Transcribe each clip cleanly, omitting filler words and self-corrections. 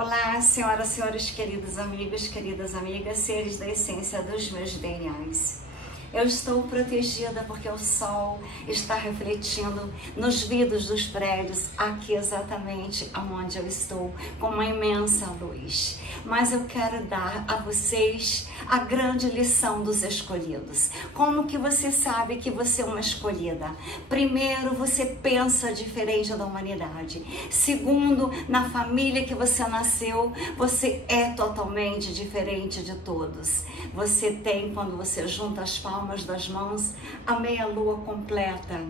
Olá, senhoras, senhores, queridos amigos, queridas amigas, seres da essência dos meus DNAs. Eu estou protegida porque o sol está refletindo nos vidros dos prédios, aqui exatamente onde eu estou, com uma imensa luz. Mas eu quero dar a vocês a grande lição dos escolhidos. Como que você sabe que você é uma escolhida? Primeiro, você pensa diferente da humanidade. Segundo, na família que você nasceu, você é totalmente diferente de todos. Você tem, quando você junta as palmas das mãos, a meia-lua completa,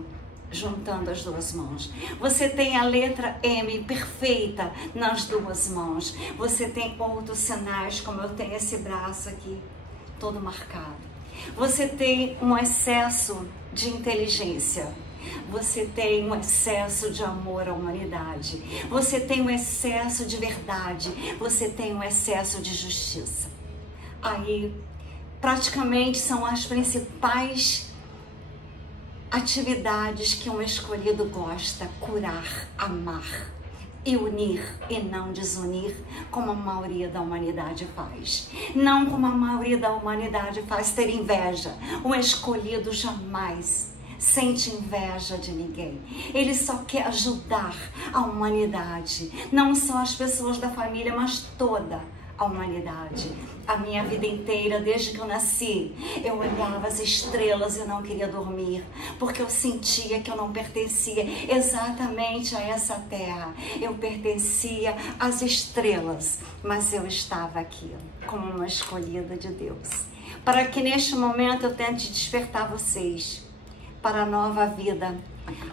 juntando as duas mãos. Você tem a letra M perfeita nas duas mãos. Você tem outros sinais, como eu tenho esse braço aqui, todo marcado. Você tem um excesso de inteligência. Você tem um excesso de amor à humanidade. Você tem um excesso de verdade. Você tem um excesso de justiça. Aí, praticamente são as principais atividades que um escolhido gosta: curar, amar e unir e não desunir, como a maioria da humanidade faz. Não como a maioria da humanidade faz, ter inveja. Um escolhido jamais sente inveja de ninguém. Ele só quer ajudar a humanidade, não só as pessoas da família, mas toda a humanidade. A minha vida inteira, desde que eu nasci, eu olhava as estrelas e não queria dormir, porque eu sentia que eu não pertencia exatamente a essa terra. Eu pertencia às estrelas, mas eu estava aqui como uma escolhida de Deus, para que neste momento eu tente despertar vocês para a nova vida.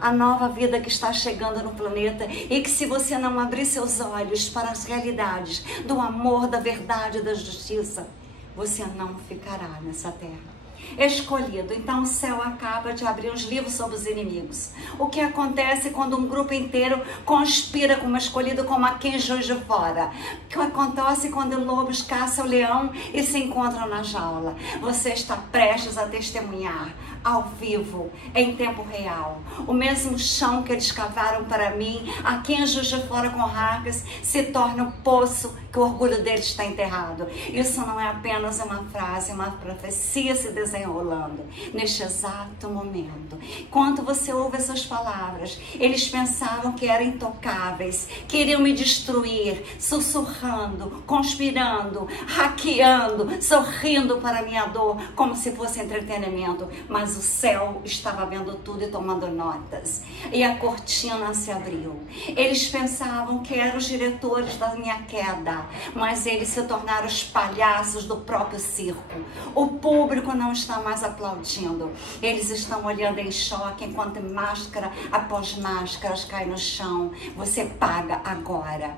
A nova vida que está chegando no planeta, e que se você não abrir seus olhos para as realidades do amor, da verdade, da justiça, você não ficará nessa terra. Escolhido. Então o céu acaba de abrir os livros sobre os inimigos. O que acontece quando um grupo inteiro conspira com uma escolhida como aqui em Juiz de Fora? O que acontece quando lobos caçam o leão e se encontram na jaula? Você está prestes a testemunhar ao vivo, em tempo real. O mesmo chão que eles cavaram para mim, aqui em Juiz de Fora com hackers, se torna o poço que o orgulho deles está enterrado. Isso não é apenas uma frase, uma profecia se desenrolando neste exato momento. Enquanto você ouve essas palavras, eles pensavam que eram intocáveis, queriam me destruir, sussurrando, conspirando, hackeando, sorrindo para minha dor, como se fosse entretenimento. Mas o céu estava vendo tudo e tomando notas. E a cortina se abriu. Eles pensavam que eram os diretores da minha queda, mas eles se tornaram os palhaços do próprio circo. O público não está mais aplaudindo. Eles estão olhando em choque, enquanto máscara após máscaras cai no chão. Você paga agora.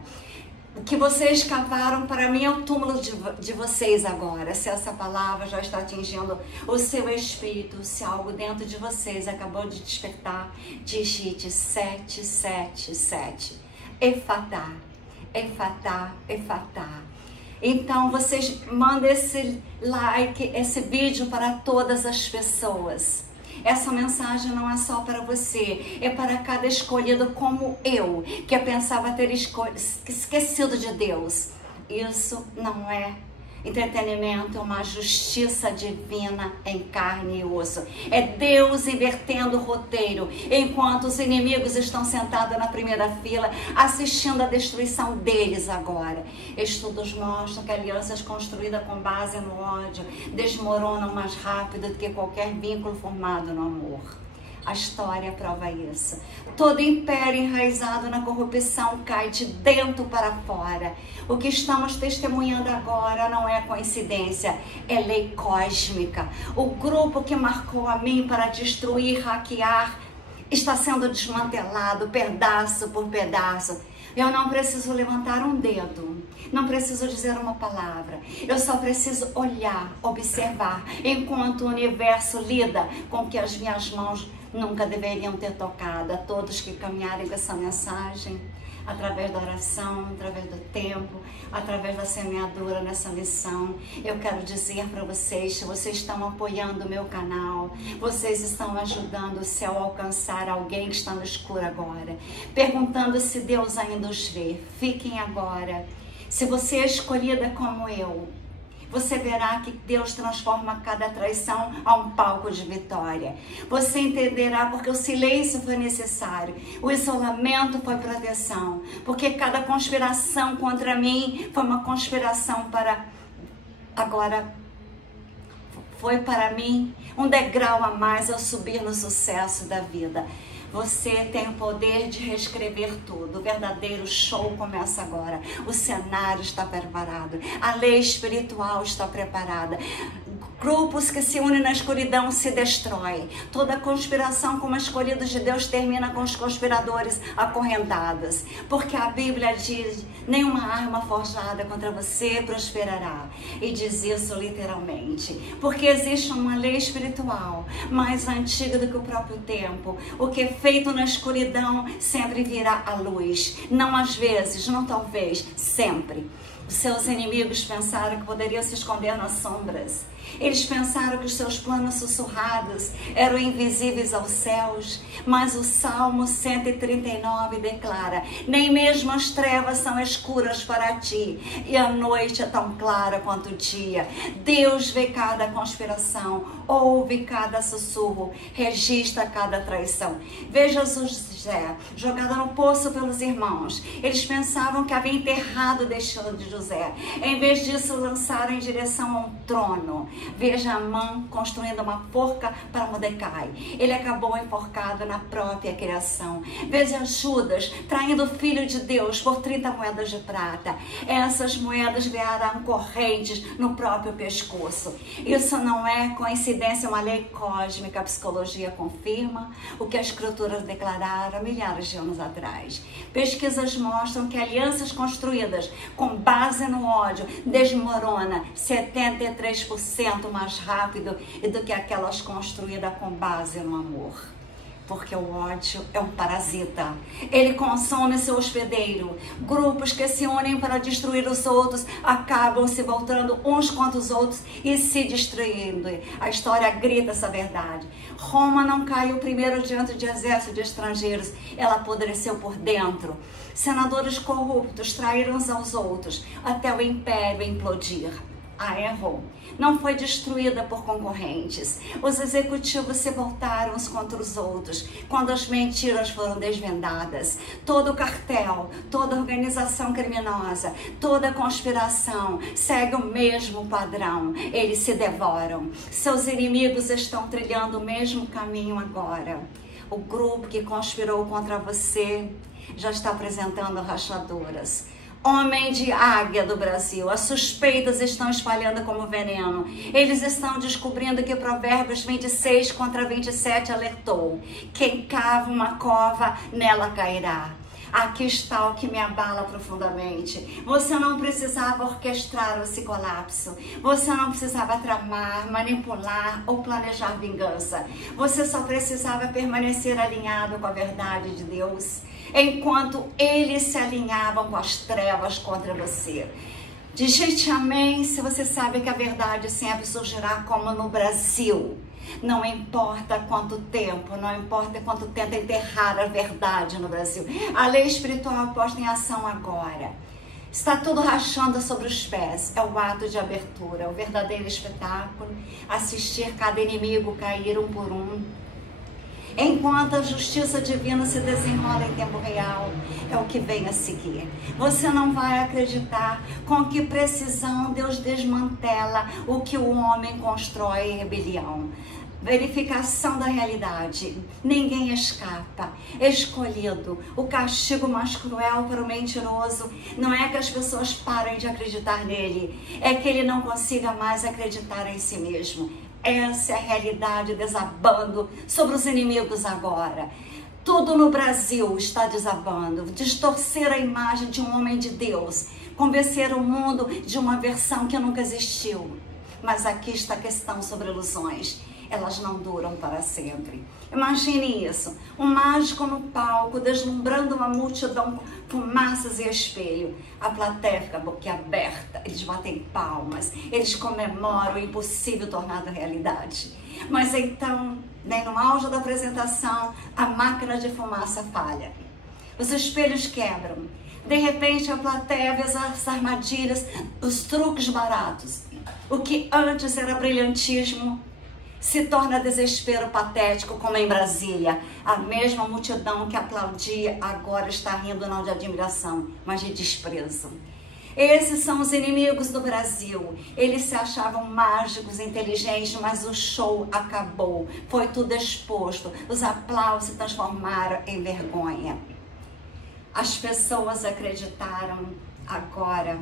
O que vocês cavaram para mim é o túmulo de vocês agora. Se essa palavra já está atingindo o seu espírito, se algo dentro de vocês acabou de despertar, digite 777. Efatá, efatá, efatá. Então vocês mandem esse like, esse vídeo para todas as pessoas. Essa mensagem não é só para você, é para cada escolhido como eu, que pensava ter esquecido de Deus. Isso não é entretenimento, é uma justiça divina em carne e osso. É Deus invertendo o roteiro, enquanto os inimigos estão sentados na primeira fila, assistindo a destruição deles agora. Estudos mostram que alianças construídas com base no ódio desmoronam mais rápido do que qualquer vínculo formado no amor. A história prova isso. Todo império enraizado na corrupção cai de dentro para fora. O que estamos testemunhando agora não é coincidência, é lei cósmica. O grupo que marcou a mim para destruir, hackear, está sendo desmantelado pedaço por pedaço. Eu não preciso levantar um dedo, não preciso dizer uma palavra. Eu só preciso olhar, observar, enquanto o universo lida com o que as minhas mãos nunca deveriam ter tocado. A todos que caminharem com essa mensagem, através da oração, através do tempo, através da semeadura nessa missão, eu quero dizer para vocês, se vocês estão apoiando o meu canal, vocês estão ajudando o céu a alcançar alguém que está no escuro agora, perguntando se Deus ainda os vê. Fiquem agora Se você é escolhida como eu, você verá que Deus transforma cada traição a um palco de vitória. Você entenderá porque o silêncio foi necessário, o isolamento foi proteção, porque cada conspiração contra mim foi uma conspiração para agora. Foi para mim um degrau a mais ao subir no sucesso da vida. Você tem o poder de reescrever tudo. O verdadeiro show começa agora. O cenário está preparado. A lei espiritual está preparada. Grupos que se unem na escuridão se destroem. Toda conspiração como escolhidos de Deus termina com os conspiradores acorrentados. Porque a Bíblia diz, nenhuma arma forjada contra você prosperará. E diz isso literalmente. Porque existe uma lei espiritual mais antiga do que o próprio tempo. O que é feito na escuridão sempre virá à luz. Não às vezes, não talvez, sempre. Os seus inimigos pensaram que poderiam se esconder nas sombras. Eles pensaram que os seus planos sussurrados eram invisíveis aos céus, mas o Salmo 139 declara: nem mesmo as trevas são escuras para ti, e a noite é tão clara quanto o dia. Deus vê cada conspiração, ouve cada sussurro, registra cada traição. Veja José, jogado no poço pelos irmãos. Eles pensavam que havia enterrado o destino de José. Em vez disso, lançaram em direção a um trono. Veja Amã construindo uma forca para Mordecai. Ele acabou enforcado na própria criação. Veja Judas traindo o Filho de Deus por 30 moedas de prata. Essas moedas viraram correntes no próprio pescoço. Isso não é coincidência, é uma lei cósmica. A psicologia confirma o que as escrituras declararam há milhares de anos atrás. Pesquisas mostram que alianças construídas com base no ódio desmorona 73% mais rápido do que aquelas construídas com base no amor. Porque o ódio é um parasita. Ele consome seu hospedeiro. Grupos que se unem para destruir os outros acabam se voltando uns contra os outros e se destruindo. A história grita essa verdade. Roma não caiu primeiro diante de exército de estrangeiros. Ela apodreceu por dentro. Senadores corruptos traíram uns aos outros até o império implodir. Errou. Não foi destruída por concorrentes. Os executivos se voltaram uns contra os outros quando as mentiras foram desvendadas. Todo cartel, toda organização criminosa, toda conspiração segue o mesmo padrão. Eles se devoram. Seus inimigos estão trilhando o mesmo caminho agora. O grupo que conspirou contra você já está apresentando rachaduras. Homem de águia do Brasil, as suspeitas estão espalhando como veneno. Eles estão descobrindo que Provérbios 26 contra 27 alertou: quem cava uma cova, nela cairá. Aqui está o que me abala profundamente. Você não precisava orquestrar esse colapso. Você não precisava tramar, manipular ou planejar vingança. Você só precisava permanecer alinhado com a verdade de Deus, enquanto eles se alinhavam com as trevas contra você. Digite amém se você sabe que a verdade sempre surgirá como no Brasil. Não importa quanto tempo, não importa quanto tenta enterrar a verdade no Brasil. A lei espiritual posta em ação agora. Está tudo rachando sobre os pés. É o ato de abertura, o verdadeiro espetáculo. Assistir cada inimigo cair um por um. Enquanto a justiça divina se desenrola em tempo real, é o que vem a seguir. Você não vai acreditar com que precisão Deus desmantela o que o homem constrói em rebelião. Verificação da realidade. Ninguém escapa. Escolhido. O castigo mais cruel para o mentiroso não é que as pessoas parem de acreditar nele, é que ele não consiga mais acreditar em si mesmo. Essa é a realidade desabando sobre os inimigos agora. Tudo no Brasil está desabando. Distorcer a imagem de um homem de Deus. Convencer o mundo de uma versão que nunca existiu. Mas aqui está a questão sobre ilusões. Elas não duram para sempre. Imagine isso, um mágico no palco, deslumbrando uma multidão, fumaças e espelho. A plateia fica boquiaberta, eles batem palmas, eles comemoram o impossível tornado realidade. Mas então, nem no auge da apresentação, a máquina de fumaça falha. Os espelhos quebram. De repente a plateia vê as armadilhas, os truques baratos. O que antes era brilhantismo se torna desespero patético, como em Brasília. A mesma multidão que aplaudia agora está rindo não de admiração, mas de desprezo. Esses são os inimigos do Brasil. Eles se achavam mágicos, inteligentes, mas o show acabou. Foi tudo exposto. Os aplausos se transformaram em vergonha. As pessoas acreditaram agora.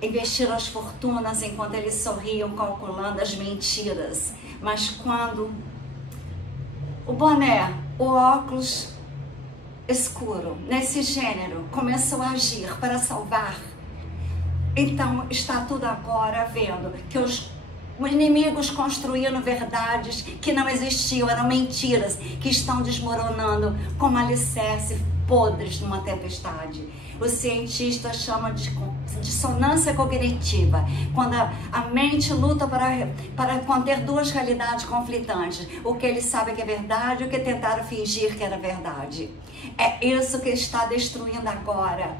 Investiram as fortunas enquanto eles sorriam, calculando as mentiras. Mas quando o boné, o óculos escuro, nesse gênero, começou a agir para salvar, então está tudo agora vendo que os inimigos construíram verdades que não existiam, eram mentiras que estão desmoronando como alicerce podres numa tempestade. Os cientistas chamam de dissonância cognitiva, quando a mente luta para conter duas realidades conflitantes, o que eles sabem que é verdade e o que tentaram fingir que era verdade. É isso que está destruindo agora.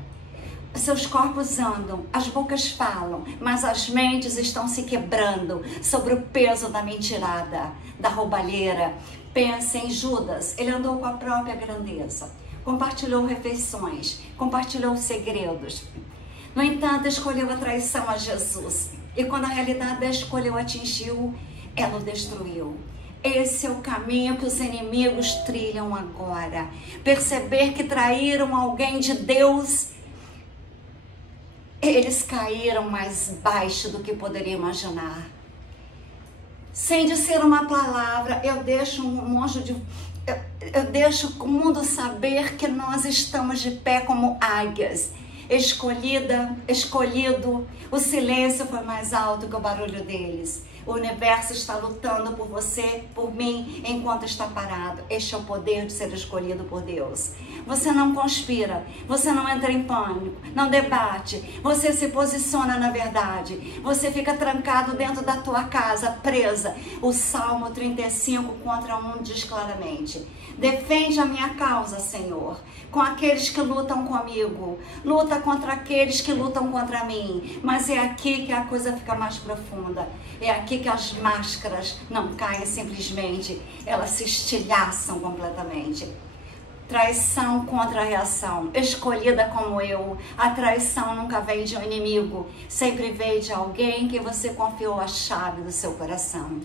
Seus corpos andam, as bocas falam, mas as mentes estão se quebrando sobre o peso da mentirada, da roubalheira. Pense em Judas, ele andou com a própria grandeza, compartilhou refeições, compartilhou segredos. No entanto, escolheu a traição a Jesus. E quando a realidade da escolha o atingiu, ela o destruiu. Esse é o caminho que os inimigos trilham agora. Perceber que traíram alguém de Deus, eles caíram mais baixo do que poderiam imaginar. Sem dizer uma palavra, eu deixo o mundo saber que nós estamos de pé como águias. Escolhido, o silêncio foi mais alto que o barulho deles. O universo está lutando por você, por mim, enquanto está parado. Este é o poder de ser escolhido por Deus. Você não conspira, você não entra em pânico, não debate, você se posiciona na verdade. Você fica trancado dentro da tua casa, presa. O Salmo 35 contra 1 diz claramente: defende a minha causa, Senhor, com aqueles que lutam comigo. Luta contra aqueles que lutam contra mim. Mas é aqui que a coisa fica mais profunda. É aqui que as máscaras não caem simplesmente, elas se estilhaçam completamente. Traição contra a reação, escolhida como eu. A traição nunca vem de um inimigo, sempre veio de alguém que você confiou a chave do seu coração.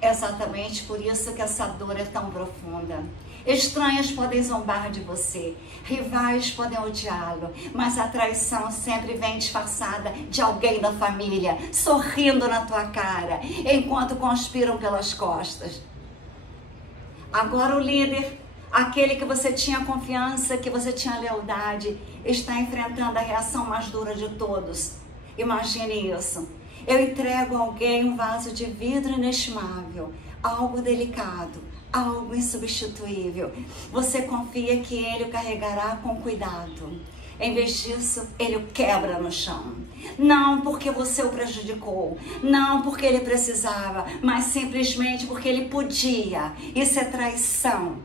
É exatamente por isso que essa dor é tão profunda. Estranhos podem zombar de você, rivais podem odiá-lo, mas a traição sempre vem disfarçada de alguém da família, sorrindo na tua cara, enquanto conspiram pelas costas. Agora o líder, aquele que você tinha confiança, que você tinha lealdade, está enfrentando a reação mais dura de todos. Imagine isso. Eu entrego a alguém um vaso de vidro inestimável, algo delicado, algo insubstituível. Você confia que ele o carregará com cuidado. Em vez disso, ele o quebra no chão. Não porque você o prejudicou, não porque ele precisava, mas simplesmente porque ele podia. Isso é traição.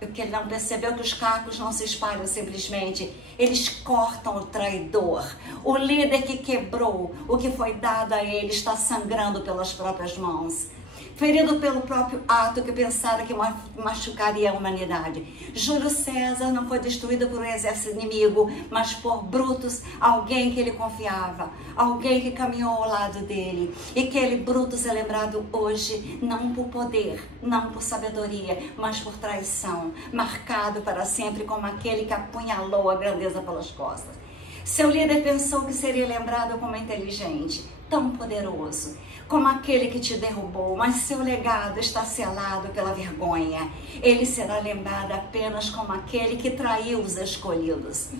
Porque ele não percebeu que os cacos não se espalham simplesmente, eles cortam o traidor. O líder que quebrou o que foi dado a ele está sangrando pelas próprias mãos, ferido pelo próprio ato que pensara que machucaria a humanidade. Júlio César não foi destruído por um exército inimigo, mas por Brutus, alguém que ele confiava, alguém que caminhou ao lado dele. E aquele Brutus é lembrado hoje não por poder, não por sabedoria, mas por traição, marcado para sempre como aquele que apunhalou a grandeza pelas costas. Seu líder pensou que seria lembrado como inteligente, tão poderoso, como aquele que te derrubou, mas seu legado está selado pela vergonha. Ele será lembrado apenas como aquele que traiu os escolhidos.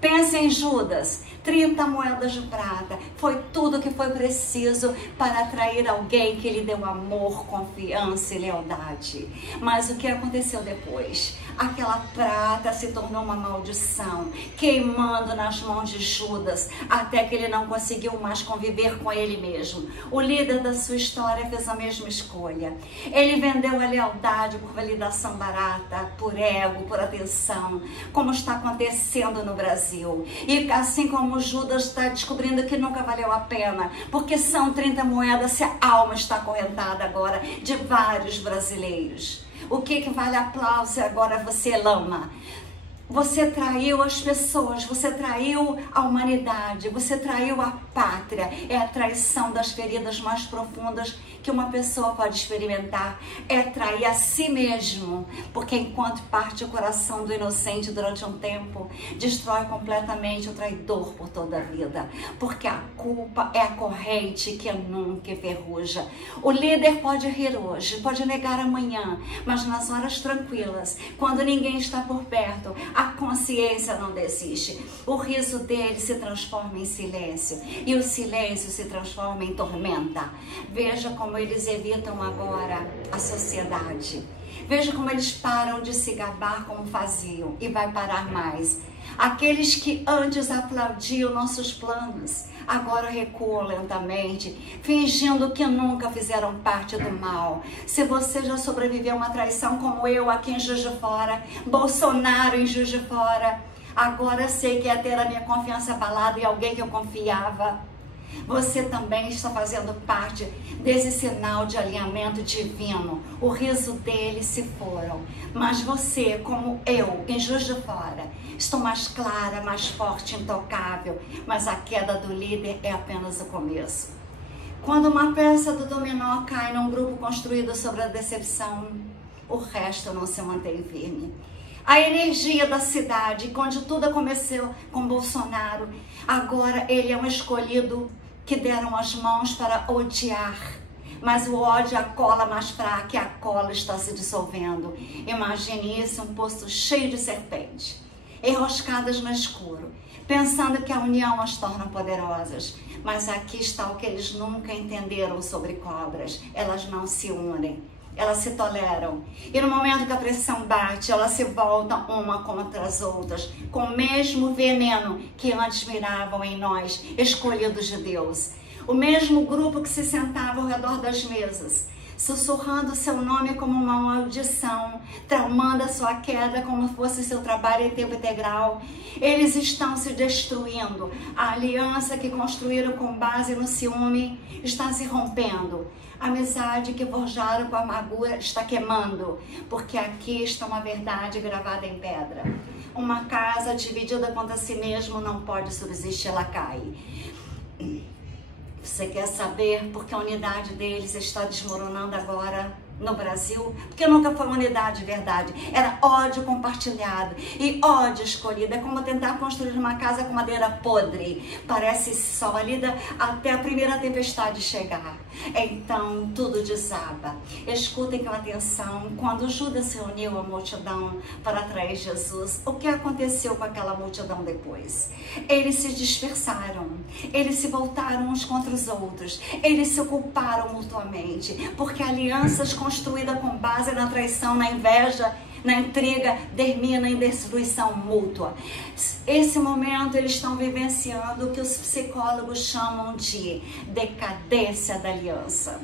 Pense em Judas, 30 moedas de prata, foi tudo que foi preciso para atrair alguém que lhe deu amor, confiança e lealdade. Mas o que aconteceu depois? aquela prata se tornou uma maldição, queimando nas mãos de Judas, até que ele não conseguiu mais conviver com ele mesmo. O líder da sua história fez a mesma escolha. Ele vendeu a lealdade por validação barata, por ego, por atenção, como está acontecendo no Brasil. E assim como Judas está descobrindo que nunca valeu a pena, porque são 30 moedas se a alma está acorrentada agora de vários brasileiros. O que vale aplauso agora você, lama? Você traiu as pessoas, você traiu a humanidade, você traiu a pátria. É a traição das feridas mais profundas que uma pessoa pode experimentar. É trair a si mesmo, porque enquanto parte o coração do inocente durante um tempo, destrói completamente o traidor por toda a vida. Porque a culpa é a corrente que nunca enferruja. O líder pode rir hoje, pode negar amanhã, mas nas horas tranquilas, quando ninguém está por perto, a consciência não desiste. O riso dele se transforma em silêncio e o silêncio se transforma em tormenta. Veja como eles evitam agora a sociedade. Veja como eles param de se gabar como faziam e vai parar mais. Aqueles que antes aplaudiam nossos planos, agora recuam lentamente, fingindo que nunca fizeram parte do mal. Se você já sobreviveu a uma traição como eu aqui em Juiz de Fora, Bolsonaro em Juiz de Fora, agora sei que é ter a minha confiança abalada em alguém que eu confiava. Você também está fazendo parte desse sinal de alinhamento divino. O riso deles se foram, mas você, como eu, em Juiz de Fora, estou mais clara, mais forte, intocável, mas a queda do líder é apenas o começo. Quando uma peça do dominó cai num grupo construído sobre a decepção, o resto não se mantém firme. A energia da cidade, onde tudo começou com Bolsonaro, agora ele é um escolhido que deram as mãos para odiar. Mas o ódio é a cola mais fraca e a cola está se dissolvendo. Imagine isso, um poço cheio de serpentes, enroscadas no escuro, pensando que a união as torna poderosas. Mas aqui está o que eles nunca entenderam sobre cobras. Elas não se unem. Elas se toleram. E no momento que a pressão bate, elas se voltam uma contra as outras, com o mesmo veneno que antes miravam em nós, escolhidos de Deus. O mesmo grupo que se sentava ao redor das mesas, sussurrando seu nome como uma maldição, tramando a sua queda como fosse seu trabalho em tempo integral. Eles estão se destruindo. A aliança que construíram com base no ciúme está se rompendo. A amizade que forjaram com amargura está queimando, porque aqui está uma verdade gravada em pedra. Uma casa dividida contra si mesmo não pode subsistir, ela cai. Você quer saber por que a unidade deles está desmoronando agora no Brasil? Porque nunca foi uma unidade de verdade. Era ódio compartilhado e ódio escolhido. É como tentar construir uma casa com madeira podre. Parece sólida até a primeira tempestade chegar. Então tudo desaba. Escutem com atenção. Quando Judas se uniu à multidão para atrair Jesus, o que aconteceu com aquela multidão depois? Eles se dispersaram. Eles se voltaram uns contra os outros. Eles se culparam mutuamente. Porque alianças construídas com base na traição, na inveja, na intriga, termina em destruição mútua. Esse momento eles estão vivenciando o que os psicólogos chamam de decadência da aliança.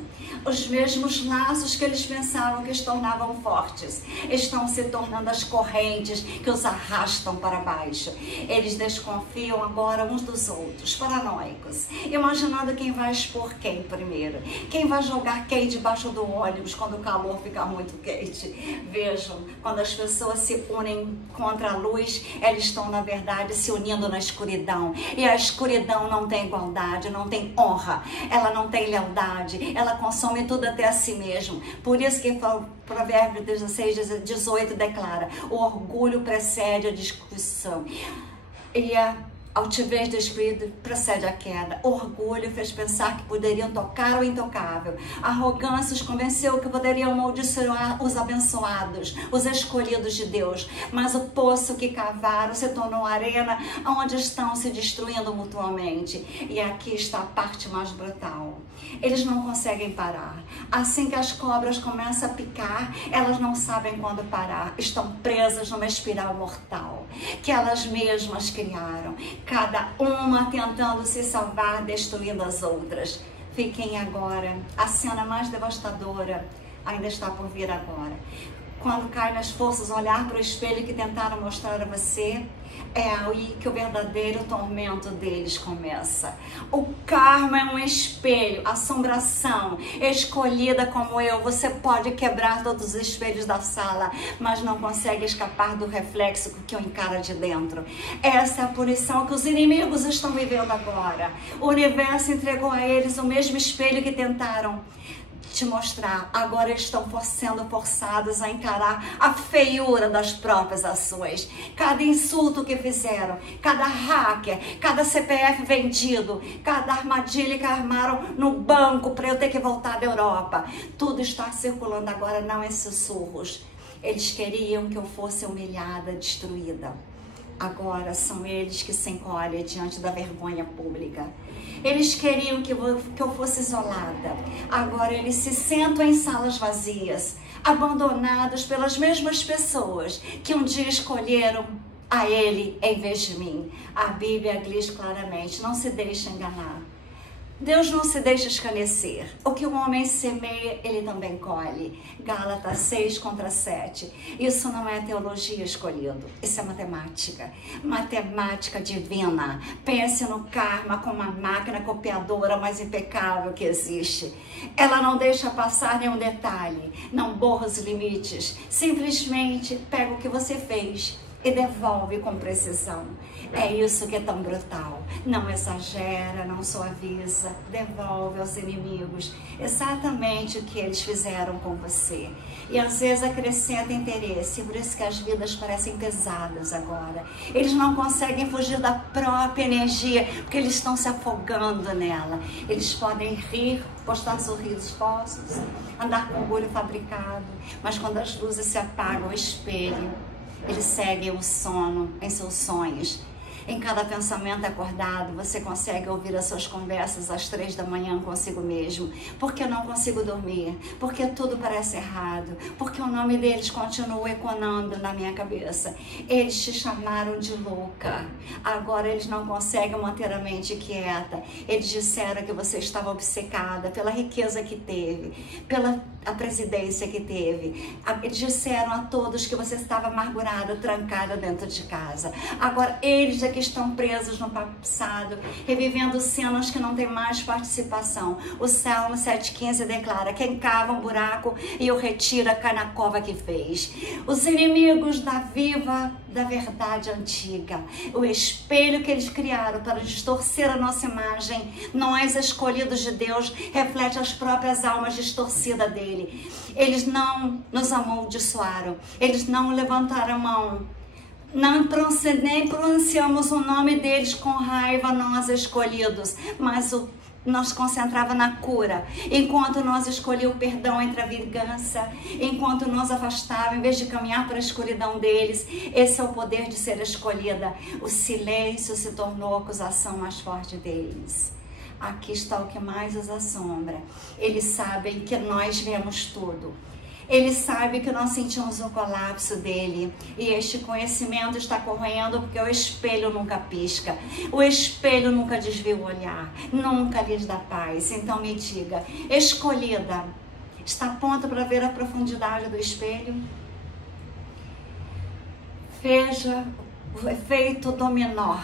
Os mesmos laços que eles pensavam que os tornavam fortes estão se tornando as correntes que os arrastam para baixo. Eles desconfiam agora uns dos outros, paranoicos, imaginando quem vai expor quem primeiro, quem vai jogar quem debaixo do ônibus quando o calor ficar muito quente. Vejam, quando as pessoas se unem contra a luz, elas estão, na verdade, se unindo na escuridão. E a escuridão não tem igualdade, não tem honra, ela não tem lealdade, ela consome tudo até a si mesmo. Por isso que o Provérbio 16:18 declara: o orgulho precede a discussão. E Altivez do espírito precede a queda. Orgulho fez pensar que poderiam tocar o intocável. Arrogância os convenceu que poderiam amaldiçoar os abençoados, os escolhidos de Deus. Mas o poço que cavaram se tornou arena onde estão se destruindo mutuamente. E aqui está a parte mais brutal. Eles não conseguem parar. Assim que as cobras começam a picar, elas não sabem quando parar. Estão presas numa espiral mortal que elas mesmas criaram. Cada uma tentando se salvar, destruindo as outras. Fiquem agora. A cena mais devastadora ainda está por vir agora. Quando cai nas forças, olhar para o espelho que tentaram mostrar a você, é aí que o verdadeiro tormento deles começa. O karma é um espelho, assombração, escolhida como eu. Você pode quebrar todos os espelhos da sala, mas não consegue escapar do reflexo que o encara de dentro. Essa é a punição que os inimigos estão vivendo agora. O universo entregou a eles o mesmo espelho que tentaram te mostrar. Agora eles estão sendo forçados a encarar a feiura das próprias ações. Cada insulto que fizeram, cada hacker, cada CPF vendido, cada armadilha que armaram no banco para eu ter que voltar da Europa. Tudo está circulando agora, não em sussurros. Eles queriam que eu fosse humilhada, destruída. Agora são eles que se encolhem diante da vergonha pública. Eles queriam que eu fosse isolada. Agora eles se sentam em salas vazias, abandonados pelas mesmas pessoas que um dia escolheram a ele em vez de mim. A Bíblia diz claramente, não se deixe enganar. Deus não se deixa escarnecer. O que o homem semeia, ele também colhe. Gálatas 6:7. Isso não é teologia, escolhido. Isso é matemática. Matemática divina. Pense no karma como a máquina copiadora mais impecável que existe. Ela não deixa passar nenhum detalhe. Não borra os limites. Simplesmente pega o que você fez e devolve com precisão. É isso que é tão brutal. Não exagera, não suaviza, devolve aos inimigos exatamente o que eles fizeram com você. E às vezes acrescenta interesse, por isso que as vidas parecem pesadas agora. Eles não conseguem fugir da própria energia, porque eles estão se afogando nela. Eles podem rir, postar sorrisos falsos, andar com orgulho fabricado, mas quando as luzes se apagam, o espelho, eles seguem o sono em seus sonhos. Em cada pensamento acordado, você consegue ouvir as suas conversas às 3 da manhã consigo mesmo. Porque eu não consigo dormir, porque tudo parece errado, porque o nome deles continua ecoando na minha cabeça. Eles te chamaram de louca. Agora eles não conseguem manter a mente quieta. Eles disseram que você estava obcecada pela riqueza que teve, pela a presidência que teve. Eles disseram a todos que você estava amargurada, trancada dentro de casa. Agora eles é que estão presos no passado, revivendo cenas que não tem mais participação. O Salmo 7,15 declara: quem cava um buraco e o retira, cai na cova que fez. Os inimigos da viva da verdade antiga, o espelho que eles criaram para distorcer a nossa imagem, nós escolhidos de Deus, reflete as próprias almas distorcidas dele. Eles não nos amaldiçoaram, eles não levantaram a mão, nem pronunciamos o nome deles com raiva, nós escolhidos, mas nós concentrava na cura, enquanto nós escolhia o perdão entre a vingança, enquanto nós afastava, em vez de caminhar para a escuridão deles. Esse é o poder de ser escolhida. O silêncio se tornou a acusação mais forte deles. Aqui está o que mais os assombra. Eles sabem que nós vemos tudo. Ele sabe que nós sentimos o colapso dele, e este conhecimento está corroendo porque o espelho nunca pisca, o espelho nunca desvia o olhar, nunca lhes dá paz. Então me diga, escolhida, está pronta para ver a profundidade do espelho? Veja o efeito dominó.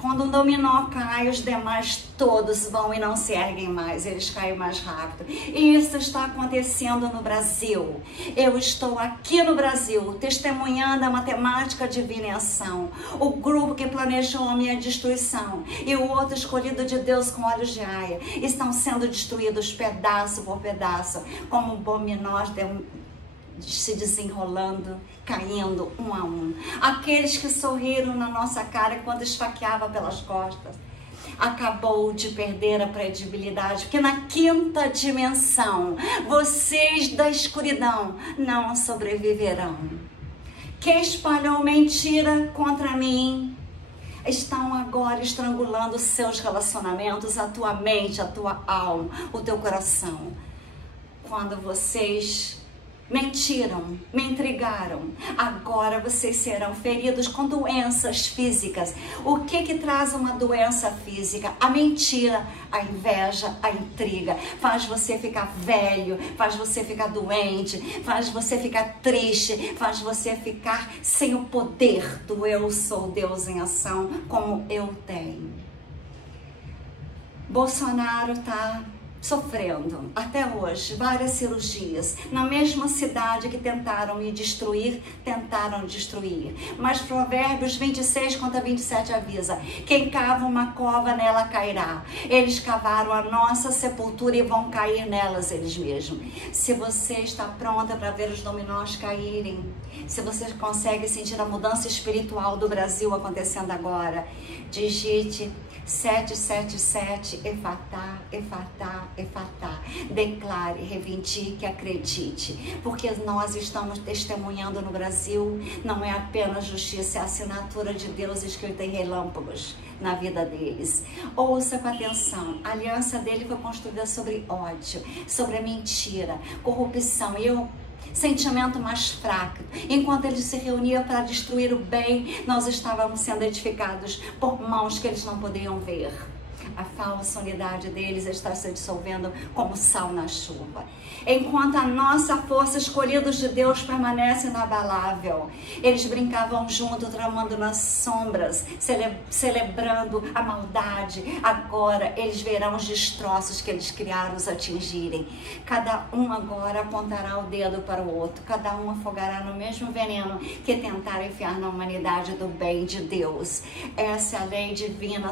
Quando um dominó cai, os demais todos vão e não se erguem mais, eles caem mais rápido. E isso está acontecendo no Brasil. Eu estou aqui no Brasil, testemunhando a matemática divina em ação. O grupo que planejou a minha destruição e o outro escolhido de Deus com olhos de aia estão sendo destruídos pedaço por pedaço, como dominós se desenrolando, caindo um a um. Aqueles que sorriram na nossa cara quando esfaqueava pelas costas, acabou de perder a credibilidade, porque na quinta dimensão, vocês da escuridão não sobreviverão. Quem espalhou mentira contra mim, estão agora estrangulando seus relacionamentos, a tua mente, a tua alma, o teu coração. Quando vocês mentiram, me intrigaram, agora vocês serão feridos com doenças físicas. O que traz uma doença física? A mentira, a inveja, a intriga. Faz você ficar velho, faz você ficar doente, faz você ficar triste, faz você ficar sem o poder do eu sou Deus em ação, como eu tenho. Bolsonaro está sofrendo até hoje várias cirurgias na mesma cidade que tentaram me destruir, mas Provérbios 26 contra 27 avisa: quem cava uma cova, nela cairá. Eles cavaram a nossa sepultura e vão cair nelas eles mesmos. Se você está pronta para ver os dominós caírem, se você consegue sentir a mudança espiritual do Brasil acontecendo agora, digite 777, Efatá, Efatá, Efatá. Declare, reivindique, acredite, porque nós estamos testemunhando no Brasil. Não é apenas justiça, é a assinatura de Deus escrita em relâmpagos na vida deles. Ouça com atenção, a aliança dele foi construída sobre ódio, sobre a mentira, corrupção e sentimento mais fraco. Enquanto eles se reuniam para destruir o bem, nós estávamos sendo edificados por mãos que eles não podiam ver. A falsa unidade deles está se dissolvendo como sal na chuva. Enquanto a nossa força, escolhidos de Deus, permanece inabalável. Eles brincavam junto, tramando nas sombras, celebrando a maldade. Agora eles verão os destroços que eles criaram os atingirem. Cada um agora apontará o dedo para o outro. Cada um afogará no mesmo veneno que tentaram enfiar na humanidade do bem de Deus. Essa é a lei divina,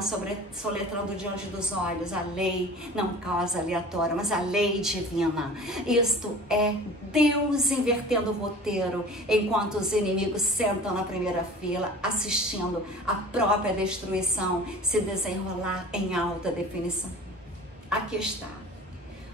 soletrando diante dos olhos. A lei não causa aleatória, mas a lei divina. Isto é Deus invertendo o roteiro, enquanto os inimigos sentam na primeira fila, assistindo a própria destruição se desenrolar em alta definição. Aqui está.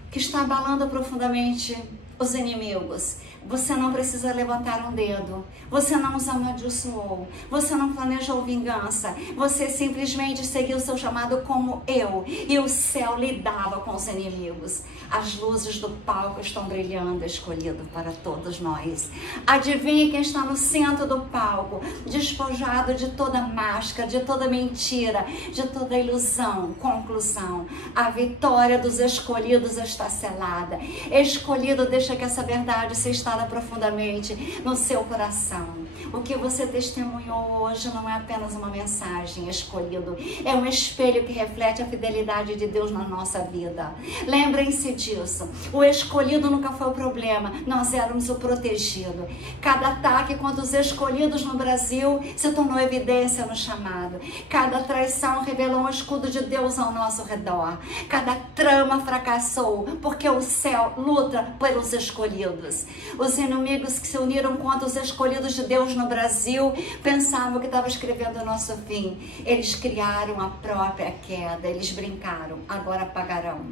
O que está abalando profundamente os inimigos. Você não precisa levantar um dedo, você não os amaldiçoou, você não planejou vingança, você simplesmente seguiu o seu chamado como eu, e o céu lidava com os inimigos. As luzes do palco estão brilhando, escolhido para todos nós. Adivinhe quem está no centro do palco, despojado de toda máscara, de toda mentira, de toda ilusão. Conclusão: a vitória dos escolhidos está selada. Escolhido, deixa que essa verdade se instale profundamente no seu coração. O que você testemunhou hoje não é apenas uma mensagem, escolhido. É um espelho que reflete a fidelidade de Deus na nossa vida. Lembrem-se disso. O escolhido nunca foi o problema. Nós éramos o protegido. Cada ataque contra os escolhidos no Brasil se tornou evidência no chamado. Cada traição revelou um escudo de Deus ao nosso redor. Cada trama fracassou porque o céu luta pelos escolhidos. Os inimigos que se uniram contra os escolhidos de Deus no Brasil pensavam que estavam escrevendo o nosso fim. Eles criaram a própria queda, eles brincaram, agora pagarão.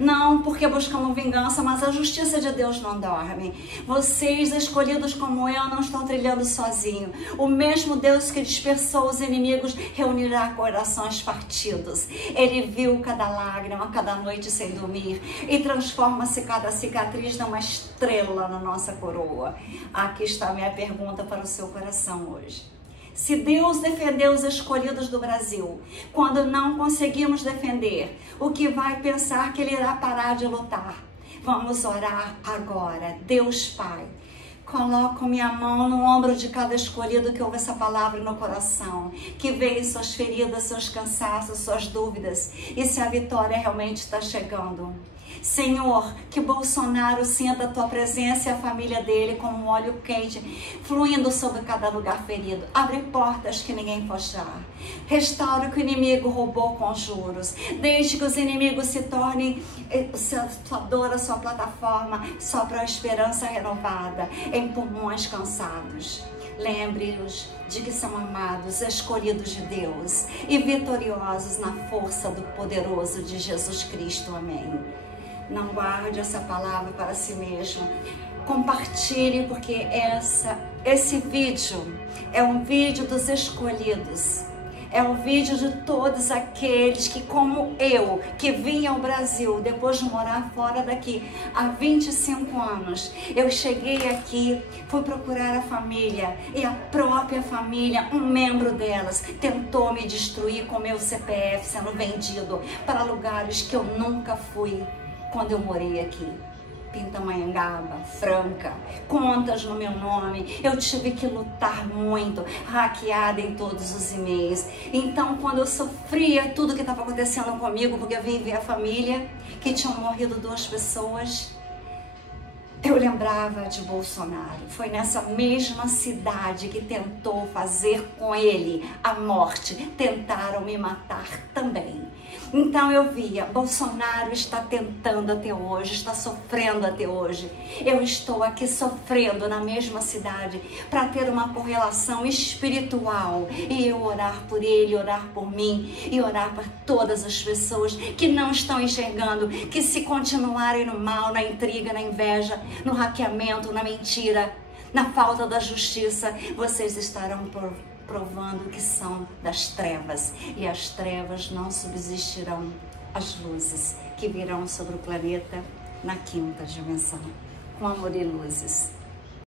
Não porque buscamos vingança, mas a justiça de Deus não dorme. Vocês, escolhidos como eu, não estão trilhando sozinhos. O mesmo Deus que dispersou os inimigos reunirá corações partidos. Ele viu cada lágrima, cada noite sem dormir, e transforma-se cada cicatriz numa estrela na nossa coroa. Aqui está a minha pergunta para o seu coração hoje. Se Deus defendeu os escolhidos do Brasil, quando não conseguimos defender, o que vai pensar que Ele irá parar de lutar? Vamos orar agora. Deus Pai, Coloco minha mão no ombro de cada escolhido que ouve essa palavra no coração, que veio suas feridas, seus cansaços, suas dúvidas, e se a vitória realmente está chegando. Senhor, que Bolsonaro sinta a tua presença e a família dele como um óleo quente, fluindo sobre cada lugar ferido. Abre portas que ninguém fechar. Restaura o que o inimigo roubou com juros. Deixe que os inimigos se tornem sua dor, a sua plataforma, só para a esperança renovada, em pulmões cansados. Lembre-os de que são amados, escolhidos de Deus e vitoriosos na força do poderoso de Jesus Cristo. Amém. Não guarde essa palavra para si mesmo. Compartilhe, porque esse vídeo é um vídeo dos escolhidos. É um vídeo de todos aqueles que, como eu, que vim ao Brasil depois de morar fora daqui há 25 anos. Eu cheguei aqui, fui procurar a família e a própria família, um membro delas, tentou me destruir com meu CPF sendo vendido para lugares que eu nunca fui. Quando eu morei aqui, Pindamonhangaba, Franca, contas no meu nome, eu tive que lutar muito, hackeada em todos os e-mails. Então, quando eu sofria tudo que estava acontecendo comigo, porque eu vim ver a família, que tinham morrido 2 pessoas, eu lembrava de Bolsonaro. Foi nessa mesma cidade que tentou fazer com ele a morte. Tentaram me matar também. Então eu via, Bolsonaro está tentando até hoje, está sofrendo até hoje. Eu estou aqui sofrendo na mesma cidade para ter uma correlação espiritual e eu orar por ele, orar por mim e orar por todas as pessoas que não estão enxergando, que se continuarem no mal, na intriga, na inveja, no hackeamento, na mentira, na falta da justiça, vocês estarão provando que são das trevas, e as trevas não subsistirão às luzes que virão sobre o planeta na 5ª dimensão, com amor e luzes.